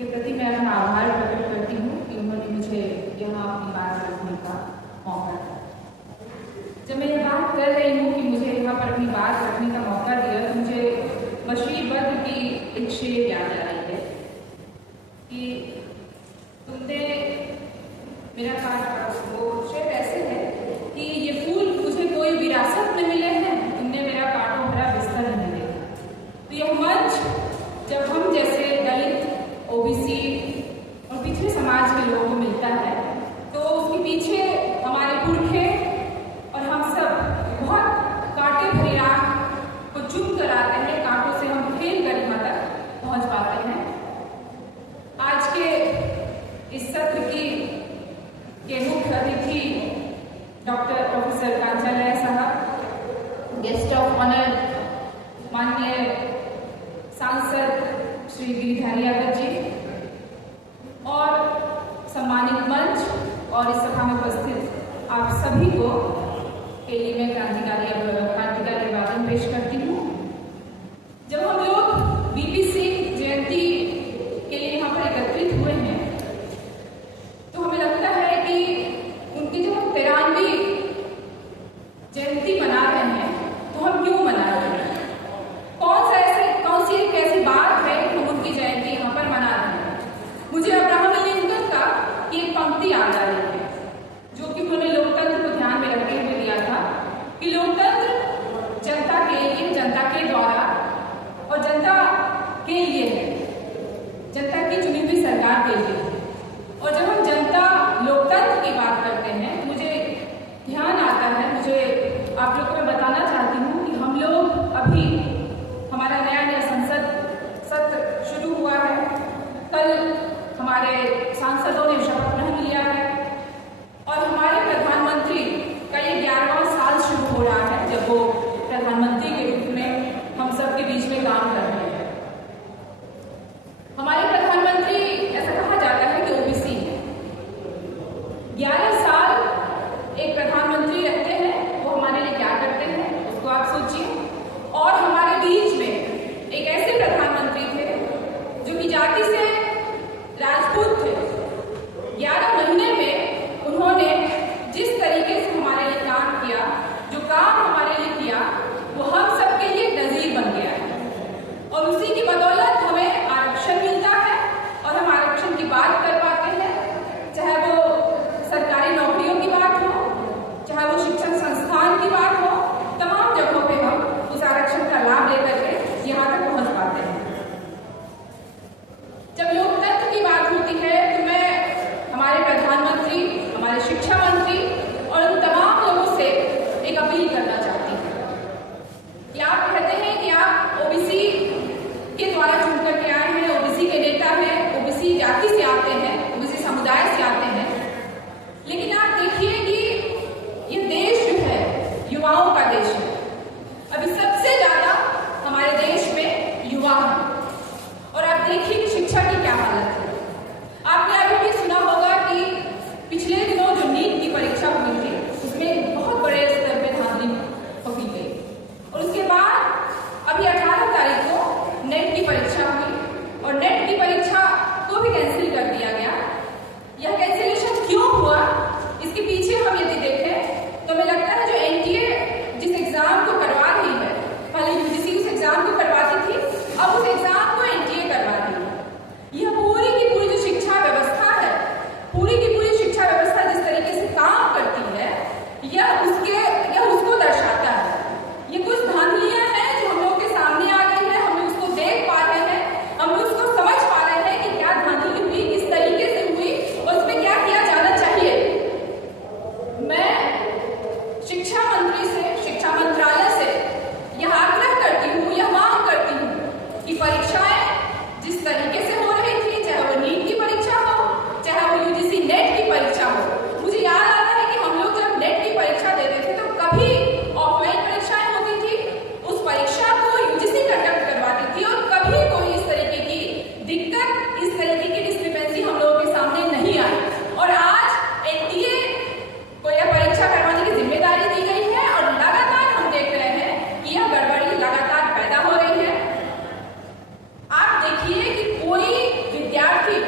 के प्रति मैं अपना आभार प्रकट करती हूँ कि उन्होंने मुझे यहाँ अपनी बात रखने का मौका दिया। जब मैं ये बात कर रही हूँ कि मुझे यहाँ पर अपनी बात रखने का मौका दिया तो मुझे बशीर बद्र की एक शेर याद आ रही है कि तुमने मेरा काटा। वो शेर ऐसे है कि ये फूल मुझे कोई विरासत में मिले हैं, तुमने मेरा काटो भरा बिस्तर नहीं देखा। तो यह मंच जब हम जैसे दलित, ओबीसी और पिछड़े समाज के लोगों को मिलता है तो उसके पीछे हमारे पुरखे और हम सब बहुत कांटे भरी राह को चुम कर आते हैं। कांटों से हम खेल कर यहाँ तक पहुँच पाते हैं। आज के इस सत्र के मुख्य अतिथि डॉक्टर प्रोफेसर कांचालय साहब, गेस्ट ऑफ ऑनर माननीय सांसद श्री गिरिधारी यादव जी और सम्मानित मंच और इस सभा में उपस्थित आप सभी को के लिए मैं क्रांतिकारी अभिवादन पेश करती हूँ। जब हम लोग बीपी सिंह जयंती के लिए यहाँ पर एकत्रित हुए हैं तो हमें लगता है कि उनकी जब हम 93वीं जयंती मना रहे हैं तो हम क्यों मना रहे हैं, कौन सी एक ऐसी बात है कि हम उनकी जयंती यहाँ पर मना रहे हैं। मुझे अब्राहम लिंकन का एक पंक्ति याद आ रही है जो कि उन्होंने लोकतंत्र को ध्यान में रखते हुए दिया था कि लोकतंत्र जनता के लिए, जनता के द्वारा और जनता के लिए है, जनता की चुनी हुई सरकार के लिए। और जब हम जनता लोकतंत्र की बात करते हैं तो मुझे ध्यान आता है, मुझे आप लोगों को मैं बताना चाहती हूँ कि हम लोग अभी हमारा नया संसद सत्र शुरू हुआ है। कल हमारे सांसदों ने शपथ ग्रहण लिया है और हमारे प्रधानमंत्री का ये 11वां साल शुरू हो रहा है जब वो प्रधानमंत्री के रूप में हम सबके बीच में काम कर रहे हैं। हमारे प्रधानमंत्री, ऐसा कहा जाता है कि ओबीसी है। 11 साल एक प्रधानमंत्री रहते हैं, वो हमारे लिए क्या करते हैं उसको आप सोचिए। और हमारे बीच में एक ऐसे प्रधानमंत्री थे जो कि जाति से राजपूत थे। 11 महीने में उन्होंने जिस तरीके से हमारे लिए काम किया, जो काम हमारे लिए किया, वो हम सबके लिए नजीर बन गया है। और उसी की बदौलत हमें आरक्षण मिलता है और हम आरक्षण की बात कर पाते हैं, चाहे वो सरकारी नौकरियों की बात हो, चाहे वो शिक्षण संस्थान की बात हो, तमाम जगहों पे हम उस आरक्षण का लाभ लेकर के यहाँ तक पहुँच पाते हैं। जब लोकतंत्र की बात होती है तो मैं हमारे प्रधानमंत्री, हमारे शिक्षा मंत्री और उन तमाम लोगों से एक अपील करना चाहती हूँ कि आप कहते हैं कि आप ओबीसी के द्वारा चुन करके आए हैं, ओबीसी के नेता हैं, ओबीसी जाति से आते हैं, ओबीसी समुदाय से आते हैं, लेकिन आप देखिए कि ये देश जो है युवाओं का देश है। अभी सबसे ज्यादा हमारे देश में युवा हैं और आप देखिए कि शिक्षा की क्या हालत है। आपने अभी भी सुना होगा कि पिछले दिनों जो नीट की परीक्षा हुई थी उसमें बहुत बड़े स्तर पे धांधली पकड़ी गई और उसके बाद अभी 18 तारीख को नेट की परीक्षा हुई और नेट की परीक्षा को भी कैंसिल कर दिया गया। यह कैंसिलेशन क्यों हुआ, इसके पीछे हम यदि देखें तो हमें लगता है जो एनटीए जिस एग्जाम को करवा रही है, पहले यूजीसी उस एग्जाम को करवाती थी, अब उस एग्जाम को एनटीए करवा रही है। यह पूरी की पूरी जो शिक्षा व्यवस्था है, पूरी की पूरी शिक्षा व्यवस्था जिस तरीके से काम करती है, यह उसको दर्शाता है। ये कुछ धांधलियां हैं जो हम लोग के सामने आ गई है, हम लोग उसको देख पा रहे हैं, हम लोग उसको समझ पा रहे हैं कि क्या धांधली हुई, किस तरीके से हुई और उसमें क्या किया जाना चाहिए। मैं शिक्षा मंत्री से, शिक्षा मंत्रालय से यह आग्रह करती हूँ, यह मांग करती हूँ कि परीक्षाएं जिस तरीके से हो रही थी, चाहे वो नीट की परीक्षा हो, चाहे वो यूजीसी नेट की परीक्षा हो। मुझे याद आता है कि हम लोग जब नेट की परीक्षा देते थे तो कभी ऑफलाइन परीक्षाएं होती थी, उस परीक्षा को यूजीसी कंडक्ट करवाती थी और कभी कोई इस तरीके की दिक्कत, इस तरीके की डिस्क्रिपेंसी हम लोगों के सामने नहीं आई। और आज एनटीए को यह परीक्षा करवाने की जिम्मेदारी दी गई है और लगातार हम देख रहे हैं कि यह गड़बड़ी लगातार पैदा हो रही है। आप देखिए कि कोई विद्यार्थी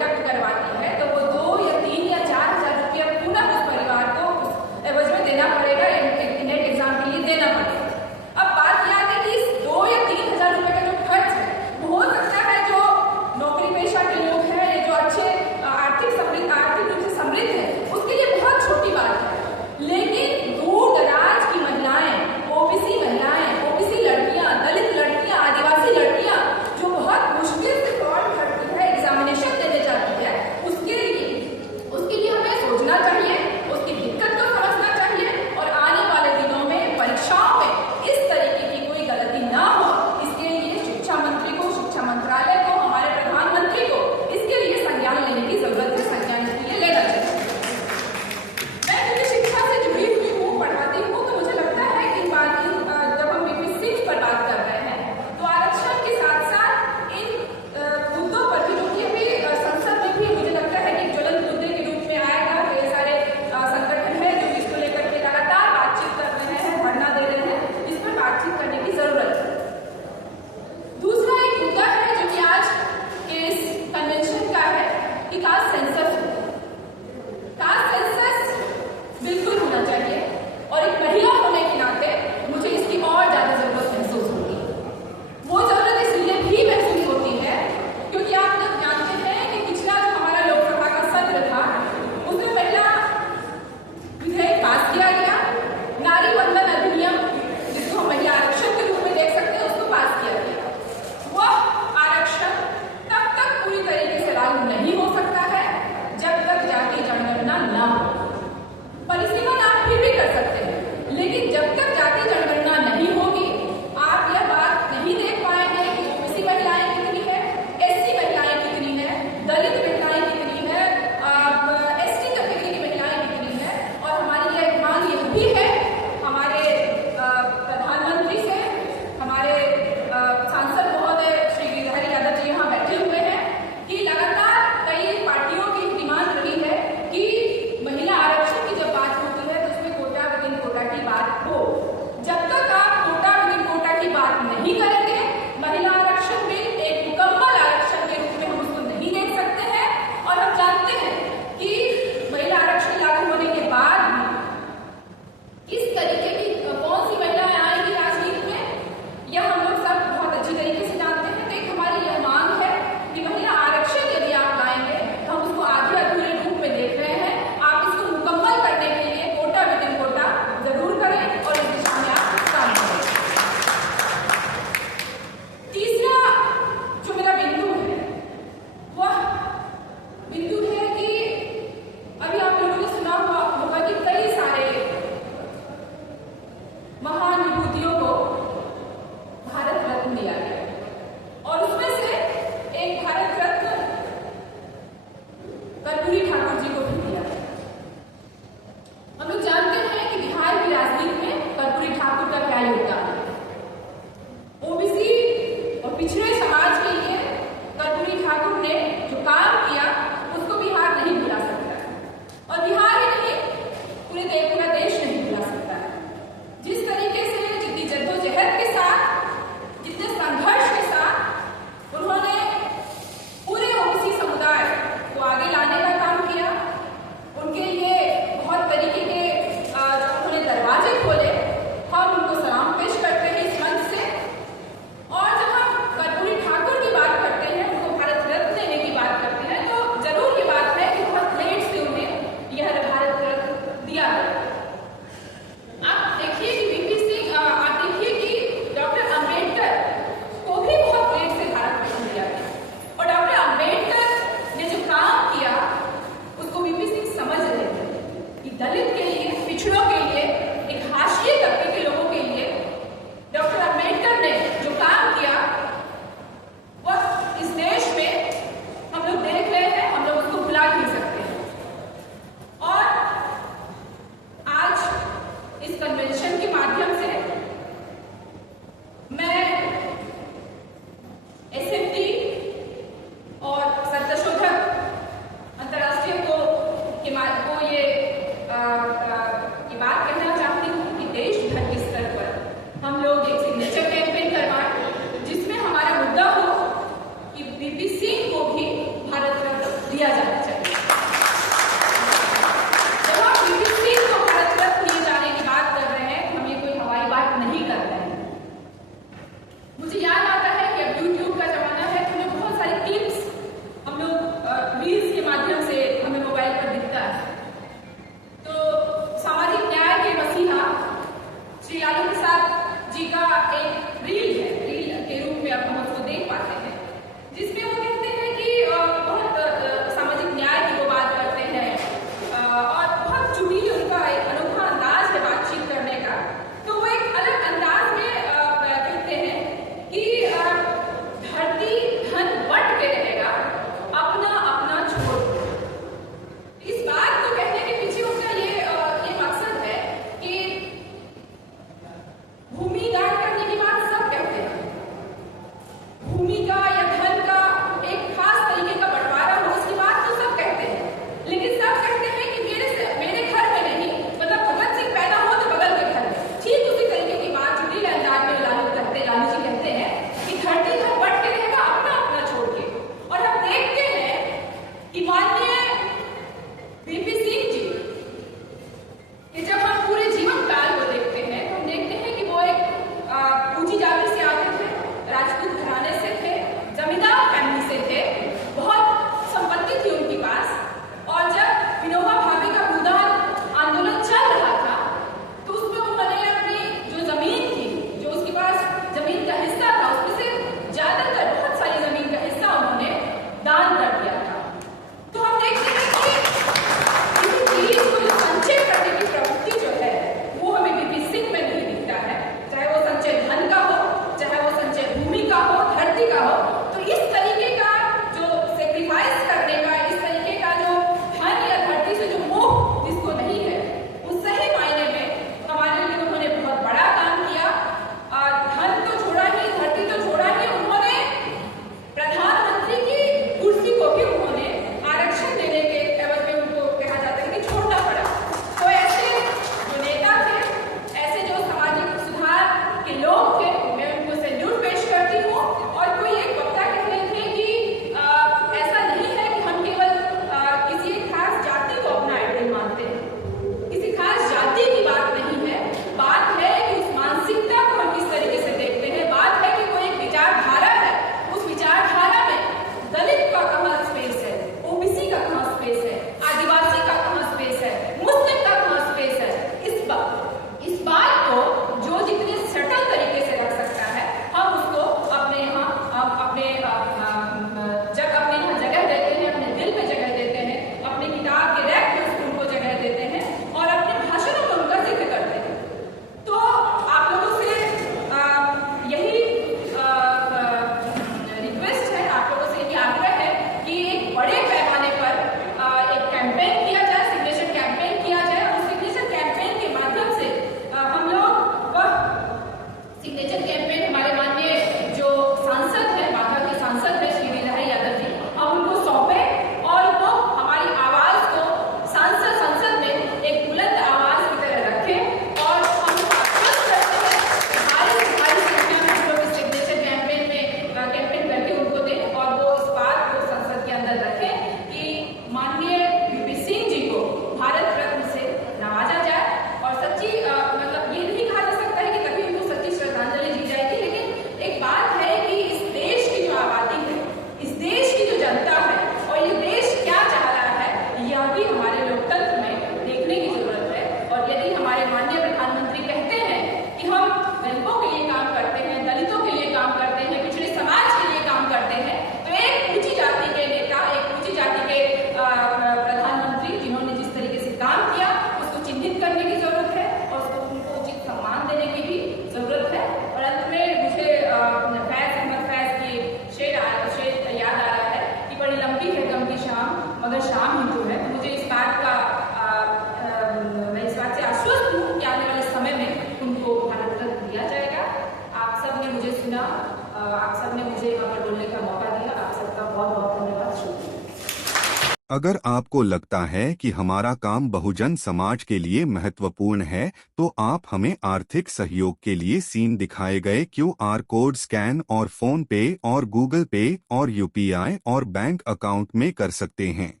अगर आपको लगता है कि हमारा काम बहुजन समाज के लिए महत्वपूर्ण है, तो आप हमें आर्थिक सहयोग के लिए सीन दिखाए गए QR कोड स्कैन और फोन पे और गूगल पे और UPI और बैंक अकाउंट में कर सकते हैं।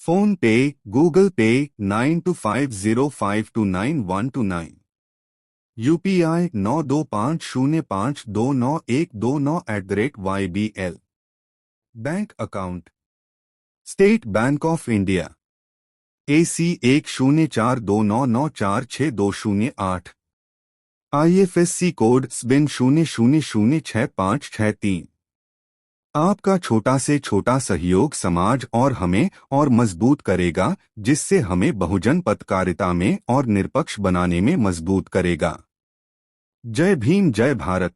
फोन पे, गूगल पे 9250529129, UPI 9250529129@YBL। Bank account state bank of India AC 104299462008, IFSC code SBIN 00066563। आपका छोटा से छोटा सहयोग समाज और हमें और मजबूत करेगा, जिससे हमें बहुजन पत्रकारिता में और निष्पक्ष बनाने में मजबूत करेगा। जय भीम, जय भारत।